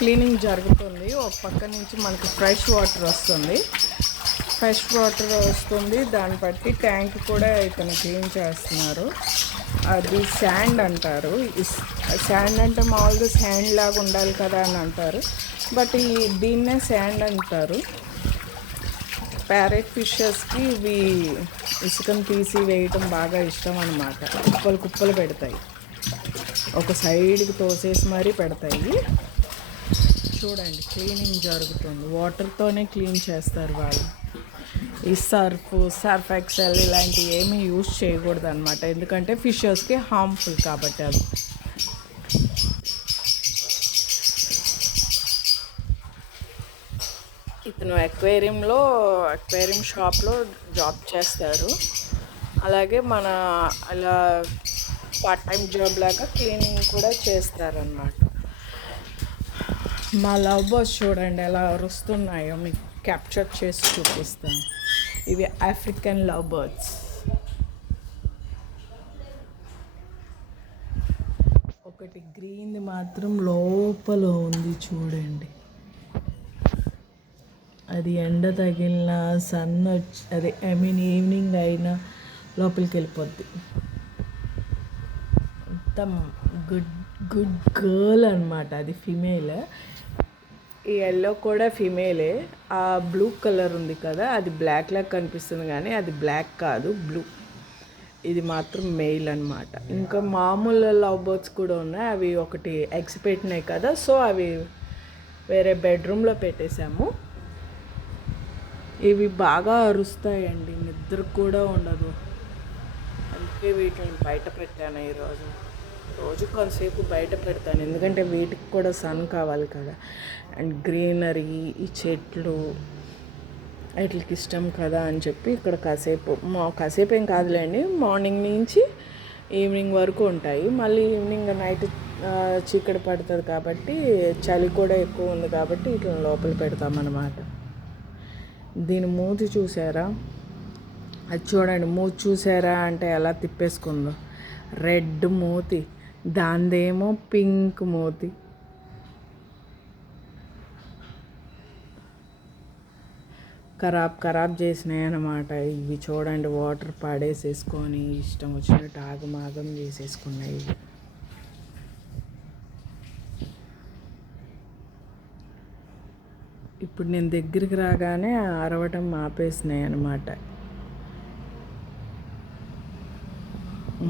Cleaning జరుగుతుంది. ఒక పక్క నుంచి మనకి ఫ్రెష్ వాటర్ వస్తుంది. దాన్ని బట్టి ట్యాంక్ కూడా ఇతను క్లీన్ చేస్తున్నారు. అది శాండ్ అంటారు. శాండ్ అంటే మామూలుగా శాండ్ లాగా ఉండాలి కదా అని అంటారు, బట్ దీన్నే శాండ్ అంటారు. ప్యారెట్ ఫిషెస్కి ఇవి ఇసుకను తీసి వేయటం బాగా ఇష్టం అన్నమాట. కుప్పలు పెడతాయి, ఒక సైడ్కి తోసేసి మరీ పెడతాయి. చూడండి, క్లీనింగ్ జరుగుతుంది. వాటర్తోనే క్లీన్ చేస్తారు వాళ్ళు. ఈ సర్ఫ్ ఎక్సెల్ ఇలాంటివి ఏమీ యూజ్ చేయకూడదు అనమాట, ఎందుకంటే ఫిషెస్కి హార్మ్ఫుల్ కాబట్టి. అది ఇతను అక్వేరియం షాప్లో జాబ్ చేస్తారు. అలాగే మన అలా పార్ట్ టైం జాబ్ లాగా క్లీనింగ్ కూడా చేస్తారనమాట. మా లవ్ బర్డ్స్ చూడండి ఎలా అరుస్తున్నాయో, మీకు క్యాప్చర్ చేసి చూపిస్తాను. ఇవి ఆఫ్రికన్ లవ్ బర్డ్స్. ఒకటి గ్రీన్ది మాత్రం లోపల ఉంది చూడండి. అది ఎండ తగిలిన సన్ వచ్చి ఈవినింగ్ అయినా లోపలికి వెళ్ళిపోద్ది. మొత్తం గుడ్ గర్ల్ అనమాట. అది ఫిమేల్. ఈ ఎల్లో కూడా ఫిమేలే. ఆ బ్లూ కలర్ ఉంది కదా, అది బ్లాక్ లాగా కనిపిస్తుంది కానీ అది బ్లాక్ కాదు, బ్లూ. ఇది మాత్రం మెయిల్ అనమాట. ఇంకా మామూలు లవ్ బర్డ్స్ కూడా ఉన్నాయి. అవి ఒకటి ఎగ్స్ పెట్టినాయి కదా, సో అవి వేరే బెడ్రూమ్లో పెట్టేశాము. ఇవి బాగా అరుస్తాయండి, నిద్ర కూడా ఉండదు. అందుకే వీటిని బయట పెట్టాను ఈరోజు. రోజు కొంతసేపు బయట పెడతాను, ఎందుకంటే వీటికి కూడా సన్ కావాలి కదా. అండ్ గ్రీనరీ, ఈ చెట్లు వీటికి ఇష్టం కదా అని చెప్పి ఇక్కడ కాసేపు ఏం కాదులేండి, మార్నింగ్ నుంచి ఈవినింగ్ వరకు ఉంటాయి. మళ్ళీ ఈవినింగ్ నైట్ చీకటి పడుతుంది కాబట్టి, చలి కూడా ఎక్కువ ఉంది కాబట్టి ఇట్లా లోపల పెడతామన్నమాట. దీని మూతి చూసారా? అది చూడండి, మూతి చూసారా అంటే ఎలా తిప్పేసుకుందో. రెడ్ మూతి, దాందేమో పింక్ మూతి. ఖరాబ్ చేసినాయి అన్నమాట. ఇవి చూడండి, వాటర్ పాడేసేసుకొని ఇష్టం వచ్చినట్టు ఆగమాగం చేసేసుకున్నాయి. ఇవి ఇప్పుడు నేను దగ్గరికి రాగానే అరవటం ఆపేసినాయి అన్నమాట.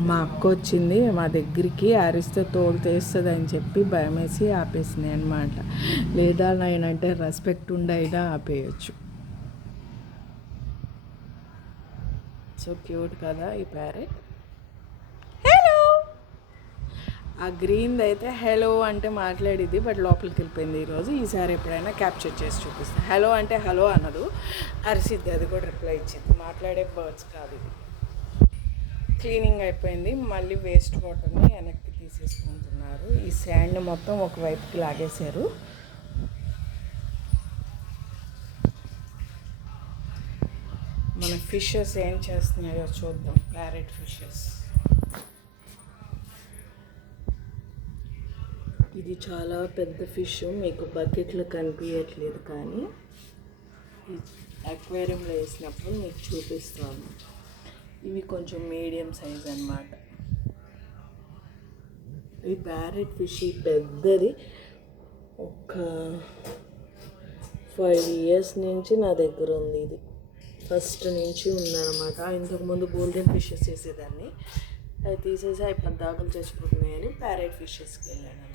మా అక్క వచ్చింది మా దగ్గరికి, అరిస్తే తోలు తీస్తుంది అని చెప్పి భయమేసి ఆపేసినాయి అన్నమాట. లేదా నేనంటే రెస్పెక్ట్ ఉండైనా ఆపేయచ్చు. సో క్యూట్ కదా ఈ ప్యారెట్. హలో, ఆ గ్రీన్ది అయితే హలో అంటే మాట్లాడేది, బట్ లోపలికి వెళ్ళిపోయింది ఈరోజు. ఈసారి ఎప్పుడైనా క్యాప్చర్ చేసి చూపిస్తాను. హలో అంటే హలో అనదు, అరిసిద్ది. అది కూడా రిప్లై ఇచ్చింది. మాట్లాడే బర్డ్స్ కాదు ఇది. క్లీనింగ్ అయిపోయింది. మళ్ళీ వేస్ట్ వాటర్ని వెనక్కి తీసేసుకుంటున్నారు. ఈ శాండ్ మొత్తం ఒకవైపుకి లాగేశారు. మన ఫిషెస్ ఏం చేస్తున్నాయో చూద్దాం. Parrot fishes. ఇది చాలా పెద్ద ఫిష్, మీకు బకెట్లో కనిపించట్లేదు కానీ అక్వేరియంలో వేసినప్పుడు మీకు చూపిస్తాను. ఇవి కొంచెం మీడియం సైజ్ అన్నమాట. ఈ ప్యారెట్ ఫిష్ పెద్దది. ఒక 5 years నుంచి నా దగ్గర ఉంది. ఇది ఫస్ట్ నుంచి ఉందన్నమాట. ఇంతకుముందు గోల్డెన్ ఫిషెస్ చేసేదాన్ని, అవి తీసేసి అవి 10 చచ్చిపోతున్నాయని ప్యారెట్ ఫిషెస్కి వెళ్ళాను.